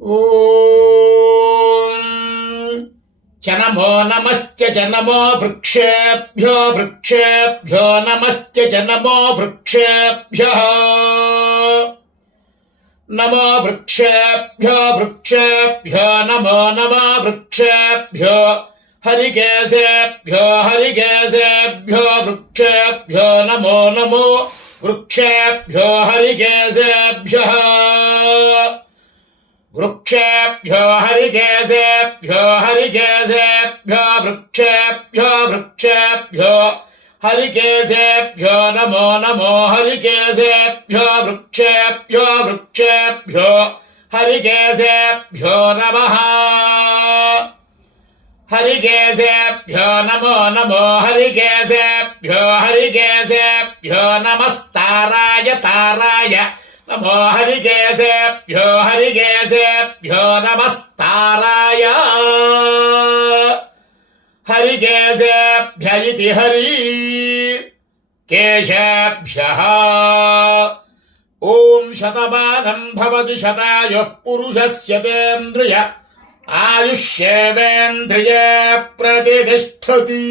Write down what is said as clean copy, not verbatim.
ఓం చనమో నమశ్చ చనమో వృక్షేభ్యో వృక్షేభ్యో నమశ్చ చనమో వృక్షేభ్యః నమో వృక్షేభ్యో వృక్షేభ్యో నమో నమో వృక్షేభ్యో హరికేశేభ్యో హరికేశేభ్యో వృక్షేభ్యో నమో నమో వృక్షేభ్యో హరికేశేభ్యః వృక్షేభ్యో హరికేశేభ్యో హరికేశేభ్యో వృక్షేభ్యో వృక్షేభ్యో హరికేశేభ్యో నమో నమో హరికేశేభ్యో వృక్షేభ్యో వృక్షేభ్యో హరికేశేభ్యో నమః హరికేశేభ్యో నమో నమో హరికేశేభ్యో హరికేశేభ్యో నమస్తారాయ తారాయ నమో హరికేశేభ్యో హరికేశేభ్యో నమస్తారాయ హరికేశేభ్య ఇతి హరి కేశేభ్యః ఓం శతమానం భవతి శతాయుః పురుషస్య తేంద్రియ ఆయుష్యేవేంద్రియే ప్రతిష్ఠతి.